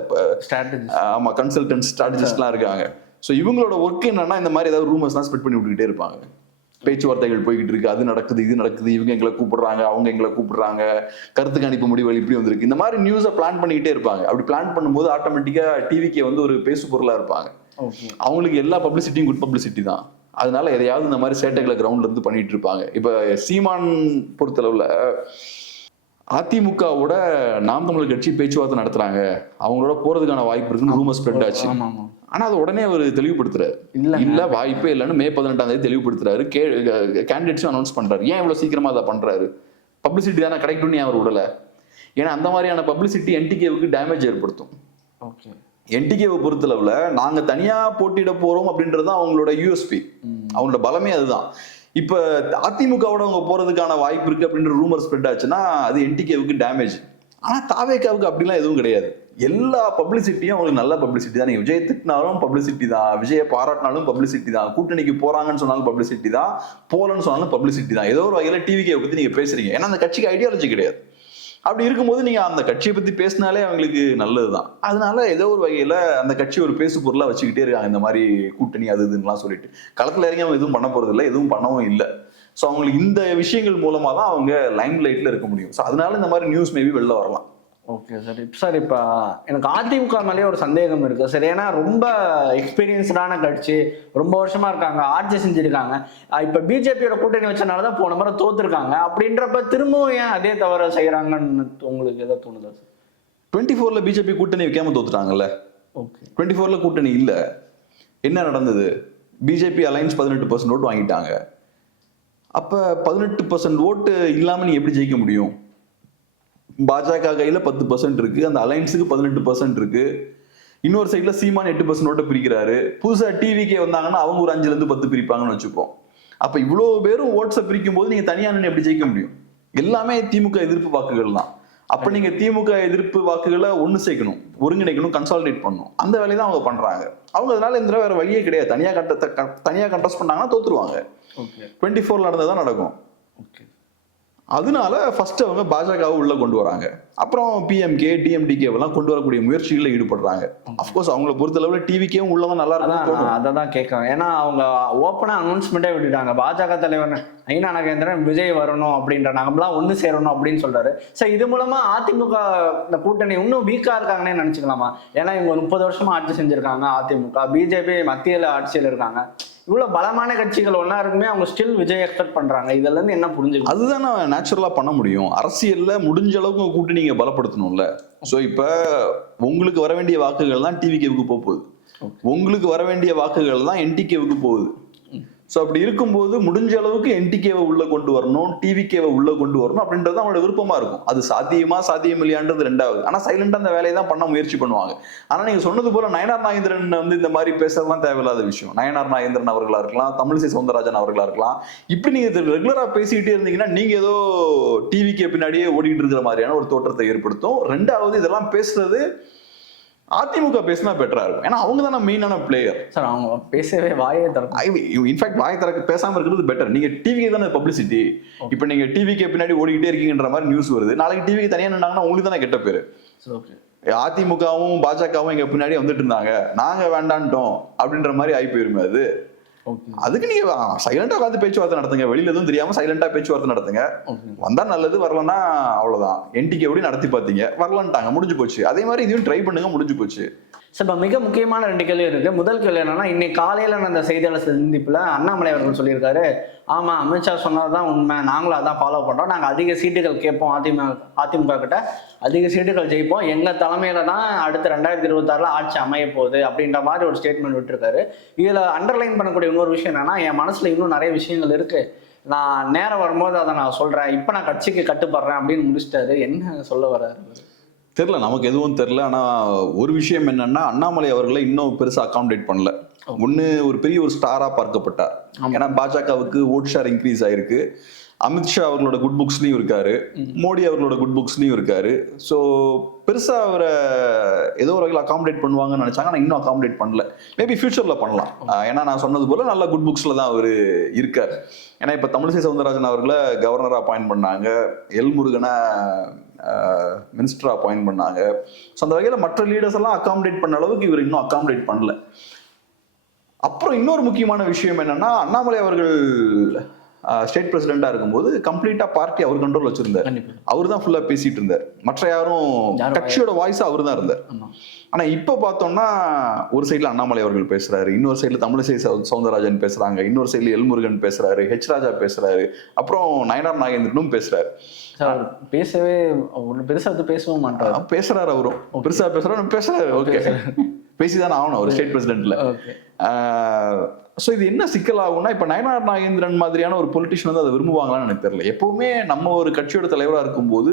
ஆமா கன்சல்டன்ட் ஸ்ட்ராட்டஜிஸ்ட்லாம் இருக்காங்க. ஸோ இவங்களோட ஒர்க் என்னன்னா இந்த மாதிரி ஏதாவது ரூமர்ஸ்லாம் ஸ்ப்ரெட் பண்ணி விட்டுக்கிட்டே இருப்பாங்க. பேச்சுவார்த்தைகள் போய்கிட்டு இருக்கு. அது நடக்குது இது நடக்குது. இவங்க எங்களை கூப்பிடுறாங்க அவங்க எங்களை கூப்பிடுறாங்க. கருத்து கணிப்பு முடிவுகள் இப்படி வந்திருக்கு. இந்த மாதிரி நியூஸை பிளான் பண்ணிக்கிட்டே இருப்பாங்க. அப்படி பிளான் பண்ணும்போது ஆட்டோமேட்டிக்கா டிவிக்கே வந்து ஒரு பேசு பொருளா இருப்பாங்க. அவங்களுக்கு எல்லா பப்ளிசிட்டியும் குட் பப்ளிசிட்டி தான். அதனால எதையாவது இந்த மாதிரி சேட்டைகளை கிரவுண்ட்ல இருந்து பண்ணிட்டு இருப்பாங்க. இப்ப சீமான் பொறுத்தளவுல அதிமுகவோட நாம் தமிழர் கட்சி பேச்சுவார்த்தை நடத்துறாங்க. அவங்களோட போறதுக்கான வாய்ப்பு இருக்குன்னு ரூமர் ஸ்ப்ரெட் ஆச்சு. ஆனா அது உடனே அவர் தெளிவுபடுத்துறாரு. இல்ல இல்ல. வாய்ப்பே இல்லைன்னு மே பதினெட்டாம் தேதி தெளிவுபடுத்துறாரு. கேண்டிடேட்ஸும் அனௌன்ஸ் பண்றாரு. ஏன் இவ்வளவு சீக்கிரமா அதை பண்றாரு? பப்ளிசிட்டி தானே கிடைக்கும்னு அவர் விடல? ஏன்னா அந்த மாதிரியான பப்ளிசிட்டி என்டிகேவுக்கு டேமேஜ் ஏற்படுத்தும். ஓகே என்டிகேவை பொறுத்தளவுல நாங்க தனியா போட்டியிட போறோம் அப்படின்றது அவங்களோட யூஎஸ்பி அவங்களோட பலமே அதுதான். இப்ப அதிமுகவோட அவங்க போறதுக்கான வாய்ப்பு இருக்கு அப்படின்ற ரூமர் ஸ்ப்ரெட் ஆச்சுன்னா அது என்டிகேவுக்கு டேமேஜ் ஆனா தாவேக்காவுக்கு அப்படிலாம் எதுவும் கிடையாது. எல்லா பப்ளிசிட்டியும் அவங்களுக்கு நல்ல பப்ளிசிட்டி தான். நீங்க விஜய் திட்டினாலும் பப்ளிசிட்டி தான். விஜயை பாராட்டினாலும் பப்ளிசிட்டி தான். கூட்டணிக்கு போறாங்கன்னு சொன்னாலும் பப்ளிசிட்டி தான். போலன்னு சொன்னாலும் பப்ளிசிட்டி தான். ஏதோ ஒரு வகையில டிவிக்கே பத்தி நீங்க பேசுறீங்க. ஏன்னா அந்த கட்சிக்கு ஐடியாலஜி கிடையாது. அப்படி இருக்கும்போது நீங்க அந்த கட்சியை பத்தி பேசினாலே அவங்களுக்கு நல்லதுதான். அதனால ஏதோ ஒரு வகையில அந்த கட்சி ஒரு பேசு பொருளா வச்சுக்கிட்டே இருக்காங்க. இந்த மாதிரி கூட்டணி அது இதுன்னுலாம் சொல்லிட்டு. களத்துல இறங்கி அவங்க எதுவும் பண்ண போறது இல்லை எதுவும் பண்ணவும் இல்லை. ஸோ அவங்களுக்கு இந்த விஷயங்கள் மூலமா தான் அவங்க லைம் லைட்ல இருக்க முடியும். ஸோ அதனால இந்த மாதிரி நியூஸ் மேபி வெளில வரலாம். ஓகே சார் இப்போ சார் இப்போ எனக்கு அதிமுக மேலேயே ஒரு சந்தேகம் இருக்கு. சரி ஏன்னா ரொம்ப எக்ஸ்பீரியன்ஸ்டான கட்சி ரொம்ப வருஷமா இருக்காங்க ஆட்சி செஞ்சிருக்காங்க. இப்போ பிஜேபியோட கூட்டணி வச்சனால தான் போன முறை தோத்துருக்காங்க. அப்படின்றப்ப திரும்பவும் ஏன் அதே தவிர செய்யறாங்கன்னு உங்களுக்கு எதாவது தோணுதா சார் டுவெண்ட்டி ஃபோர்ல பிஜேபி கூட்டணி வைக்காம தோத்துட்டாங்கல்ல? ஓகே டுவெண்ட்டி ஃபோர்ல கூட்டணி இல்ல. என்ன நடந்தது? பிஜேபி அலைன்ஸ் பதினெட்டு பர்சன்ட் ஓட்டு வாங்கிட்டாங்க. அப்ப பதினெட்டு பர்சன்ட் ஓட்டு இல்லாம நீ எப்படி ஜெயிக்க முடியும்? பாஜக கையில பத்து பர்சன்ட் இருக்கு அந்த அலைன்ஸுக்கு பதினெட்டு பர்சன்ட் இருக்கு. இன்னொரு சைடுல சீமான் எட்டு பர்சன்ட் ஓட்ட பிரிக்கிறாரு. புதுசா டிவிக்கே வந்தாங்கன்னா அவங்க ஒரு அஞ்சுல இருந்து பத்து பிரிப்பாங்கன்னு வச்சுப்போம். அப்ப இவ்வளவு பேரும் ஓட்ஸை பிரிக்கும் போது நீங்க தனியா நின்னு எப்படி ஜெயிக்க முடியும்? எல்லாமே திமுக எதிர்ப்பு வாக்குகள் தான். அப்ப நீங்க திமுக எதிர்ப்பு வாக்குகளை ஒண்ணு சேர்க்கணும் ஒருங்கிணைக்கணும் கன்சாலிடேட் பண்ணணும். அந்த வேலையை தான் அவங்க பண்றாங்க. அவங்க அதனால இந்த வேற வழியே கிடையாது. தனியா கட்ட தனியா கண்டஸ்ட் பண்ணாங்கன்னா தோத்துருவாங்க. ஓகே டுவெண்ட்டி ஃபோர்ல நடந்ததான் நடக்கும். ஓகே அதனால ஃபர்ஸ்ட் அவங்க பாஜகவை உள்ள கொண்டு வராங்க. அப்புறம் பிஎம்கே டிஎம்டிகே எல்லாம் கொண்டு வரக்கூடிய முயற்சிகளில் ஈடுபடுறாங்க. அஃப்கோர்ஸ் அவங்கள பொறுத்தளவுல டிவிக்கேவும் உள்ளவங்க நல்லா இருக்கும் அதை தான் கேட்கறேன். ஏன்னா அவங்க ஓப்பனா அனௌன்ஸ்மெண்ட்டே விட்டுட்டாங்க. பாஜக தலைவர் ஐநா நகேந்திரன் விஜய் வரணும் அப்படின்ற நம்மளாம் ஒண்ணு சேரணும் அப்படின்னு சொல்றாரு. சரி இது மூலமா அதிமுக இந்த கூட்டணி இன்னும் வீக்கா இருக்காங்கன்னே நினைச்சுக்கலாமா? ஏன்னா இவங்க முப்பது வருஷமா ஆட்சி செஞ்சிருக்காங்க அதிமுக. பிஜேபி மத்தியில ஆட்சியில் இருக்காங்க. இவ்வளவு பலமான கட்சிகள் ஒண்ணா இருக்குமே அவங்க ஸ்டில் விஜய் எக்ஸ்பெக்ட் பண்றாங்க. இதுல இருந்து என்ன புரிஞ்சுக்கணும் அதுதானே நேச்சுரலா பண்ண முடியும். அரசியல்ல முடிஞ்ச அளவுக்கு உங்க கூட்டணி நீங்க பலப்படுத்தணும்ல. சோ இப்ப உங்களுக்கு வர வேண்டிய வாக்குகள் தான் டிவிகேவுக்கு போக போகுது. உங்களுக்கு வர வேண்டிய வாக்குகள் தான் என்டிகேவுக்கு போகுது. ஸோ அப்படி இருக்கும்போது முடிஞ்ச அளவுக்கு என்டிகேவை உள்ள கொண்டு வரணும் டிவிகேவை உள்ள கொண்டு வரணும் அப்படின்றது அவங்களோட விருப்பமா இருக்கும். அது சாத்தியமா சாத்தியம் இல்லையான்றது ரெண்டாவது. ஆனா சைலண்டா அந்த வேலையை தான் பண்ண முயற்சி பண்ணுவாங்க. ஆனா நீங்க சொன்னது போல நயனார் நாகேந்திரன் வந்து இந்த மாதிரி பேசுறதுலாம் தேவையில்லாத விஷயம். நயனார் நாகேந்திரன் அவர்களா இருக்கலாம் தமிழிசை சவுந்தரராஜன் அவர்களா இருக்கலாம். இப்படி நீங்க ரெகுலரா பேசிக்கிட்டே இருந்தீங்கன்னா நீங்க ஏதோ டிவிக்கு பின்னாடியே ஓடிட்டு இருக்கிற மாதிரியான ஒரு தோற்றத்தை ஏற்படுத்தும். ரெண்டாவது இதெல்லாம் பேசுறது அதிமுக பேசினா பெட்டரா இருக்கும். ஏன்னா அவங்க தானே மெயினான பிளேயர் சார் அவங்க பேசவே வாயே திறக்கும் இன்ஃபேக்ட் வாய் திறக்க பேசாம இருக்கிறது பெட்டர் நீங்க டிவிக்கு தானே பப்ளிசிட்டி இப்போ நீங்க டிவிக்கு பின்னாடி ஓடிக்கிட்டே இருக்கீங்கன்ற மாதிரி நியூஸ் வருது. நாளைக்கு டிவிக்கு தனியா நின்னாங்கன்னா உங்களுக்கு தானே கெட்ட பேரு. அதிமுகவும் பாஜகவும் எங்க பின்னாடி வந்துட்டு இருந்தாங்க. நாங்க வேண்டான்ட்டோம் அப்படின்ற மாதிரி ஆகி போயிருமே அது. அதுக்கு நீங்க சைலண்டா உட்காந்து பேச்சுவார்த்தை நடத்துங்க. வெளியில எதுவும் தெரியாம சைலண்டா பேச்சுவார்த்தை நடத்துங்க. வந்தா நல்லது வரலன்னா அவ்வளவுதான். என்டிகே எப்படி நடத்தி பார்த்தீங்க வரலன்ட்டாங்க முடிஞ்சு போச்சு. அதே மாதிரி இதையும் ட்ரை பண்ணுங்க முடிஞ்சு போச்சு. சார் இப்போ மிக முக்கியமான ரெண்டு கேள்வி இருக்கு. முதல் கேள்வி என்னன்னா இன்னைக்கு காலையில நடந்த செய்தியாளர் சந்திப்புல அண்ணாமலை அவர்கள் சொல்லியிருக்காரு ஆமாம் அமித்ஷா சொன்னதுதான் உண்மை. நாங்களும் அதான் ஃபாலோ பண்ணுறோம் நாங்கள் அதிக சீட்டுகள் கேட்போம் அதிமுக அதிமுக கிட்ட. அதிக சீட்டுகள் ஜெயிப்போம். எங்கள் தலைமையில தான் அடுத்த ரெண்டாயிரத்தி இருபத்தாறுல ஆட்சி அமைய போகுது அப்படின்ற மாதிரி ஒரு ஸ்டேட்மெண்ட் விட்டுருக்காரு. இதில் அண்டர்லைன் பண்ணக்கூடிய இன்னொரு விஷயம் என்னன்னா என் மனசில் இன்னும் நிறைய விஷயங்கள் இருக்குது நான் நேரம் வரும்போது அதை நான் சொல்கிறேன் இப்போ நான் கட்சிக்கு கட்டுப்படுறேன் அப்படின்னு முடிச்சிட்டாரு. என்ன சொல்ல வர்றாரு தெரில நமக்கு எதுவும் தெரில ஆனால் ஒரு விஷயம் என்னென்னா அண்ணாமலை அவர்களை இன்னும் பெருசாக அகாமடேட் பண்ணல. ஒண்ணு ஒரு பெரிய ஒரு ஸ்டாரா பார்க்கப்பட்டார். ஏன்னா பாஜகவுக்கு ஓட் ஷேர் இன்க்ரீஸ் ஆயிருக்கு. அமித்ஷா அவர்களோட குட் புக்ஸ்லயும் இருக்காரு. மோடி அவர்களோட குட் புக்ஸ்லயும் இருக்காரு. ஸோ பெருசா அவரை ஏதோ ஒரு வகையில் அகாமடேட் பண்ணுவாங்கன்னு நினைச்சாங்க. ஆனா இன்னும் அகாமடேட் பண்ணல. மேபி ஃபியூச்சர்ல பண்ணலாம். ஏன்னா நான் சொன்னது போல நல்ல குட் புக்ஸ்ல தான் அவர் இருக்கார். ஏன்னா இப்ப தமிழிசை சவுந்தரராஜன் அவர்களை கவர்னரா அப்பாயிண்ட் பண்ணாங்க. எல் முருகனை மினிஸ்டரா அப்பாயிண்ட் பண்ணாங்க. ஸோ அந்த வகையில் மற்ற லீடர்ஸ் எல்லாம் அகாமடேட் பண்ண அளவுக்கு இவர் இன்னும் அகாமடேட் பண்ணல. அப்புறம் இன்னொரு முக்கியமான விஷயம் என்னன்னா அண்ணாமலை அவர்கள் ஸ்டேட் பிரசிடென்டா இருக்கும்போது கம்ப்ளீட்டா பார்ட்டி அவர் கண்ட்ரோல் வச்சிருந்தார். அவர் தான் ஃபுல்லா பேசிட்டு இருந்தார். மற்ற யாரும் கட்சியோட வாய்ஸ் அவர் தான் இருந்தார். ஆனா இப்ப பார்த்தோம்னா ஒரு சைடுல அண்ணாமலை அவர்கள் பேசுறாரு இன்னொரு சைடுல தமிழிசை சவுந்தரராஜன் பேசுறாங்க இன்னொரு சைடுல எல்முருகன் பேசுறாரு ஹெச் ராஜா பேசுறாரு அப்புறம் நயனார் நாகேந்திரனும் பேசுறாரு. பேசவே பெருசா பேசவும் மாட்டார். பேசுறாரு அவரும். பெருசா பேசுறாரு பேசுறாரு ஓகே. பேசிதானே ஆகணும் அவர் ஸ்டேட் பிரசிடென்ட்ல ஸோ இது என்ன சிக்கலாகும்னா இப்போ நயனார் நாகேந்திரன் மாதிரியான ஒரு பொலிட்டிஷியன் வந்து அதை விரும்புவாங்களான்னு எனக்கு தெரியல. எப்பவுமே நம்ம ஒரு கட்சியோட தலைவராக இருக்கும்போது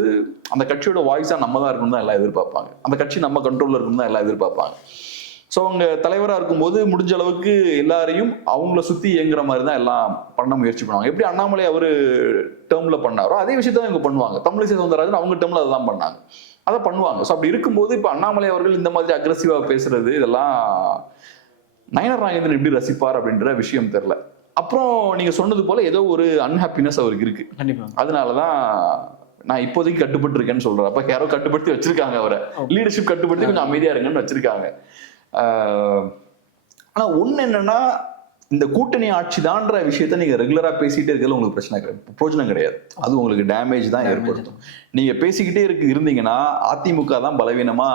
அந்த கட்சியோட வாய்ஸாக நம்ம தான் இருக்கணும் தான் எல்லாம் எதிர்பார்ப்பாங்க. அந்த கட்சி நம்ம கண்ட்ரோலில் இருக்கணும் தான் எல்லாம் எதிர்பார்ப்பாங்க. ஸோ அவங்க தலைவராக இருக்கும்போது முடிஞ்ச அளவுக்கு எல்லாரையும் அவங்கள சுற்றி இயங்குற மாதிரி தான் எல்லாம் பண்ண முயற்சி பண்ணுவாங்க. எப்படி அண்ணாமலை அவர் டேர்மில் பண்ணாரோ அதே விஷயத்த தான் இவங்க பண்ணுவாங்க. தமிழிசை சவுந்தரராஜன் அவங்க டேர்மில் அதெல்லாம் பண்ணாங்க. அதை பண்ணுவாங்க. ஸோ அப்படி இருக்கும்போது இப்போ அண்ணாமலை அவர்கள் இந்த மாதிரி அக்ரஸிவாக பேசுறது இதெல்லாம் நயனர் நாகேந்திரன் எப்படி ரசிப்பார் அப்படின்ற விஷயம் தெரியல. அப்புறம் நீங்க சொன்னது போல ஏதோ ஒரு அன்ஹாப்பினஸ் அவருக்கு இருக்கு. கண்டிப்பா. அதனாலதான் நான் இப்போதைக்கு கட்டுப்பட்டு இருக்கேன்னு சொல்றேன். அப்ப யாரோ கட்டுப்படுத்தி வச்சிருக்காங்க அவரை. லீடர்ஷிப் கட்டுப்படுத்தி கொஞ்சம் அமைதியா இருங்கன்னு வச்சிருக்காங்க. ஆனா ஒண்ணு என்னன்னா இந்த கூட்டணி ஆட்சி தான்ற விஷயத்த நீங்க ரெகுலரா பேசிட்டே இருக்கிறதுல உங்களுக்கு பிரச்சனை கிடையாது. பிரயோஜனம் கிடையாது. அது உங்களுக்கு டேமேஜ் தான் ஏற்படுத்தும். நீங்க பேசிக்கிட்டே இருக்கு இருந்தீங்கன்னா அதிமுக தான் பலவீனமா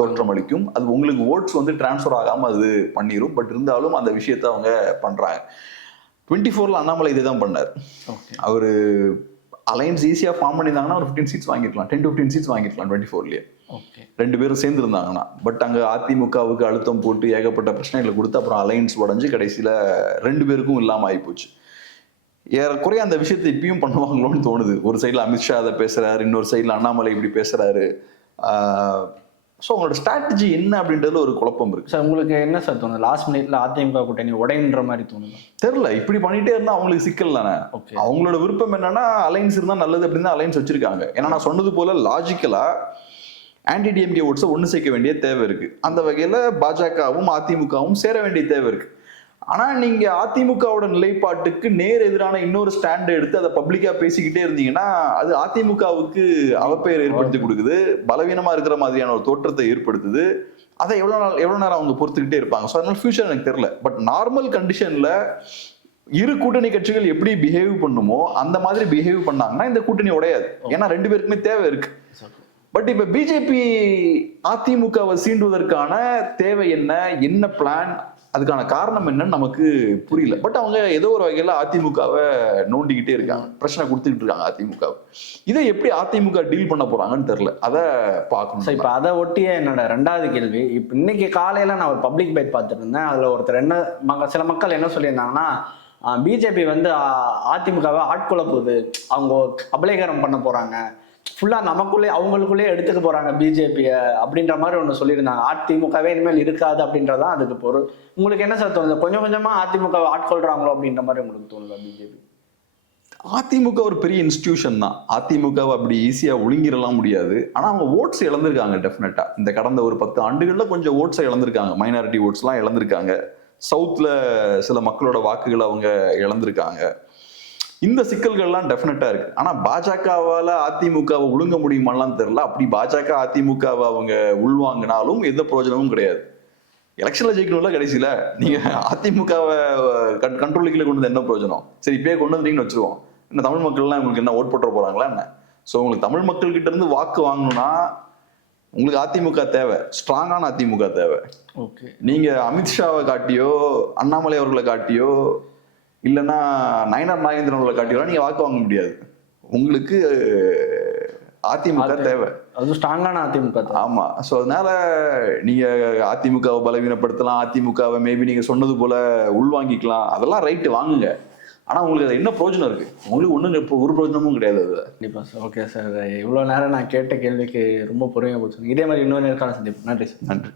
தோற்றமளிக்கும் அது உங்களுக்கு ஓட்ஸ் வந்து டிரான்ஸ்ஃபர் ஆகாம அது பண்ணிரும். பட் இருந்தாலும் அந்த விஷயத்த அவங்க பண்றாங்க. டுவெண்ட்டி ஃபோர்ல அண்ணாமலை இதே தான் பண்ணார் அவரு அலைன்ஸ் ஈஸியாக ஃபார்ம் பண்ணியிருந்தாங்கன்னா ஒரு ஃபிஃப்டீன் சீட்ஸ் வாங்கிருக்கலாம் டென் டு ஃபிஃப்டீன் சீட்ஸ் வாங்கிருக்கலாம் டுவெண்ட்டி ஃபோர்லேயே ஓகே ரெண்டு பேரும் சேர்ந்து இருந்தாங்கன்னா பட் அங்கே அதிமுகவுக்கு அழுத்தம் போட்டு ஏகப்பட்ட பிரச்சனைகளை கொடுத்து அப்புறம் அலைன்ஸ் உடஞ்சு கடைசியில் ரெண்டு பேருக்கும் இல்லாமல் ஆகிப்போச்சு ஏறக்குறைய அந்த விஷயத்தை இப்பயும் பண்ணுவாங்களோன்னு தோணுது. ஒரு சைடில் அமித்ஷா அதை பேசுறாரு இன்னொரு சைடில் அண்ணாமலை இப்படி பேசுறாரு. ஸோ அவங்களோட ஸ்ட்ராட்டஜி என்ன அப்படின்றதுல ஒரு குழப்பம் இருக்கு. சார் உங்களுக்கு என்ன சார் தோணுது? லாஸ்ட் மினிட்ல அதிமுக கூட்டணி உடைன்ற மாதிரி தோணுது? தெரில இப்படி பண்ணிட்டே இருந்தா அவங்களுக்கு சிக்கல் தானே? ஓகே அவங்களோட விருப்பம் என்னன்னா அலைன்ஸ் இருந்தா நல்லது அப்படின்னு தான் அலைன்ஸ் வச்சிருக்காங்க. ஏன்னா நான் சொன்னது போல லாஜிக்கலா ஆன்டி டிஎம்கே ஓட்ஸை ஒன்று சேர்க்க வேண்டிய தேவை இருக்கு. அந்த வகையில பாஜகவும் அதிமுகவும் சேர வேண்டிய தேவை இருக்கு. ஆனா நீங்க அதிமுகவோட நிலைப்பாட்டுக்கு நேர் எதிரான இன்னொரு ஸ்டாண்ட் எடுத்து அதை பப்ளிக்கா பேசிக்கிட்டே இருந்தீங்கன்னா அது அதிமுகவுக்கு அவப்பெயர் ஏற்படுத்தி கொடுக்குது. பலவீனமா இருக்கிற மாதிரியான ஒரு தோற்றத்தை ஏற்படுத்துது. அதை எவ்வளவு நாள் எவ்வளவு நேரம் அவங்க பொறுத்துக்கிட்டே இருப்பாங்க. ஸோ அதனால ஃபியூச்சர் எனக்கு தெரியல. பட் நார்மல் கண்டிஷன்ல இரு கூட்டணி கட்சிகள் எப்படி பிஹேவ் பண்ணுமோ அந்த மாதிரி பிஹேவ் பண்ணாங்கன்னா இந்த கூட்டணி உடையாது. ஏன்னா ரெண்டு பேருக்குமே தேவை இருக்கு. பட் இப்ப பிஜேபி அதிமுகவை சீண்டுவதற்கான தேவை என்ன? என்ன பிளான் அதுக்கான காரணம் என்னன்னு நமக்கு புரியல. பட் அவங்க ஏதோ ஒரு வகையில் அதிமுகவை நோண்டிக்கிட்டே இருக்காங்க. பிரச்சனை கொடுத்துக்கிட்டு இருக்காங்க அதிமுகவை. இதை எப்படி அதிமுக டீல் பண்ண போறாங்கன்னு தெரில அதை பார்க்கணும். பார்க்கணும் இப்போ அதை ஒட்டிய என்னோட ரெண்டாவது கேள்வி. இப்போ இன்னைக்கு காலையில் நான் ஒரு பப்ளிக் பைட் பார்த்துட்டு இருந்தேன். அதில் ஒருத்தர் என்ன மக சில மக்கள் என்ன சொல்லியிருந்தாங்கன்னா பிஜேபி வந்து அதிமுகவை ஆட்கொள்ள போகுது அவங்க அபலீகரம் பண்ண போறாங்க. ஃபுல்லாக நமக்குள்ளே அவங்களுக்குள்ளே எடுத்துக்க போகிறாங்க பிஜேபியை அப்படின்ற மாதிரி ஒன்று சொல்லியிருந்தாங்க. அதிமுகவே இனிமேல் இருக்காது அப்படின்றதான் அதுக்கு பொருள். உங்களுக்கு என்ன சார் தோணுது? கொஞ்சம் கொஞ்சமாக அதிமுக ஆட்கொள்கிறாங்களோ அப்படின்ற மாதிரி உங்களுக்கு தோணுதா பிஜேபி அதிமுக ஒரு பெரிய இன்ஸ்டியூஷன் தான். அதிமுகவை அப்படி ஈஸியாக ஒழுங்கிடலாம் முடியாது. ஆனால் அவங்க ஓட்ஸ் இழந்திருக்காங்க டெஃபினட்டாக இந்த கடந்த ஒரு பத்து ஆண்டுகளில் கொஞ்சம் ஓட்ஸை இழந்திருக்காங்க. மைனாரிட்டி ஓட்ஸ்லாம் இழந்திருக்காங்க. சவுத்தில் சில மக்களோட வாக்குகளை அவங்க இழந்திருக்காங்க. இந்த சிக்கல்கள்லாம் டெஃபினட்டா இருக்கு. ஆனா பாஜகவால அதிமுகவை ஒழுங்க முடியுமாலாம் தெரியல. அப்படி பாஜக அதிமுகவை அவங்க உள்வாங்கினாலும் எந்த பிரயோஜனமும் கிடையாது. எலெக்ஷன்ல ஜெயிக்கணும்ல கடைசியில? நீங்க அதிமுகவை கண்ட்ரோல் கீழே கொண்டு வந்து என்ன பிரயோஜனம்? சரி இப்பயே கொண்டு வந்தீங்கன்னு வச்சிருவோம். இந்த தமிழ் மக்கள்லாம் உங்களுக்கு என்ன ஓட் போட்டுற போறாங்களா என்ன? ஸோ உங்களுக்கு தமிழ் மக்கள் கிட்ட இருந்து வாக்கு வாங்கணும்னா உங்களுக்கு அதிமுக தேவை. ஸ்ட்ராங்கான அதிமுக தேவை. ஓகே நீங்க அமித்ஷாவை காட்டியோ அண்ணாமலை அவர்களை காட்டியோ இல்லைன்னா நயனார் நாகேந்திரன் அவர்களை காட்டியோ நீங்க வாக்கு வாங்க முடியாது. உங்களுக்கு அதிமுக தேவை. அதுவும் ஸ்ட்ராங்கான அதிமுக தான் ஆமா. சோ அதனால நீங்க அதிமுகவை பலவீனப்படுத்தலாம். அதிமுகவை மேபி நீங்க சொன்னது போல உள்வாங்கிக்கலாம். அதெல்லாம் ரைட்டு வாங்குங்க. ஆனா உங்களுக்கு அது என்ன பிரயோஜனம் இருக்கு? உங்களுக்கு ஒண்ணும் இப்போ ஒரு பிரயோஜனமும் கிடையாது அது கண்டிப்பா சார் ஓகே சார் இவ்வளோ நேரம் நான் கேட்ட கேள்விக்கு ரொம்ப பொறுமையாக போச்சு. இதே மாதிரி இன்னொரு நேரக்கான சந்திப்பு நன்றி சார் நன்றி.